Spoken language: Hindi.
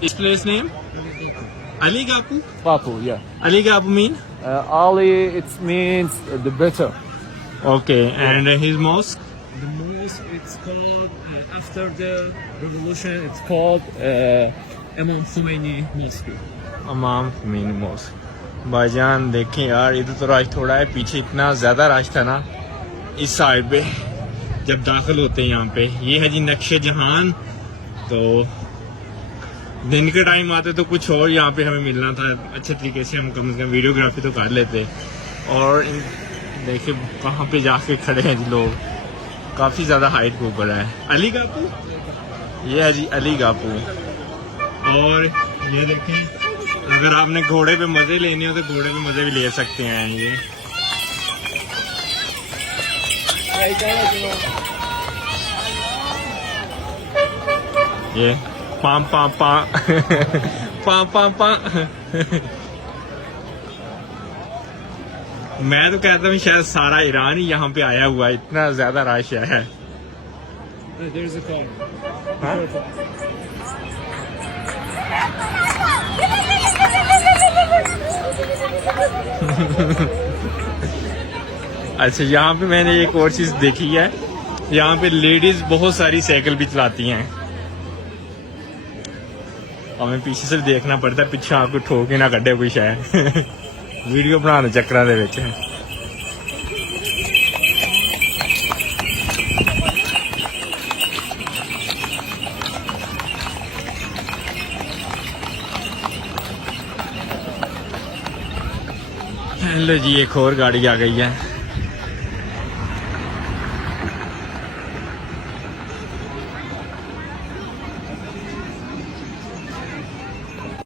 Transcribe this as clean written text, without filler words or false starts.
This place name? Ali Gapu? Papu, yeah. Ali Gapu mean? Ali, it means the better. Okay, and his mosque? The mosque, it's called, after the revolution, it's called Imam Khomeini Mosque. इमाम खुमैनी मॉस्क। भाईजान देखें यार, इधर तो रश थोड़ा है, पीछे इतना ज़्यादा रश था ना इस साइड पे जब दाखिल होते हैं यहाँ पे। ये है जी नक्शे जहां। तो दिन के टाइम आते तो कुछ और यहाँ पे हमें मिलना था, अच्छे तरीके से हम कम से कम वीडियोग्राफी तो कर लेते। और देखिए कहाँ पे जाके खड़े हैं जी लोग, काफ़ी ज़्यादा हाइट के ऊपर है। अली गापू, ये है जी अली गापू। और ये देखें, अगर आपने घोड़े पे मज़े लेने हो तो घोड़े पे मज़े भी ले सकते हैं। ये palm palm palm palm palm palm. मैं तो कहता हूँ शायद सारा ईरान ही यहाँ पे आया हुआ है, इतना ज्यादा रश है। अच्छा, यहाँ पे मैंने एक और चीज देखी है, यहाँ पे लेडीज बहुत सारी साइकिल भी चलाती हैं। हमें पीछे से देखना पड़ता है, पीछे आपको ठोके ना कटे कोई शायद वीडियो बनाने चक्करां दे विच। लो जी, एक और गाड़ी आ गई है।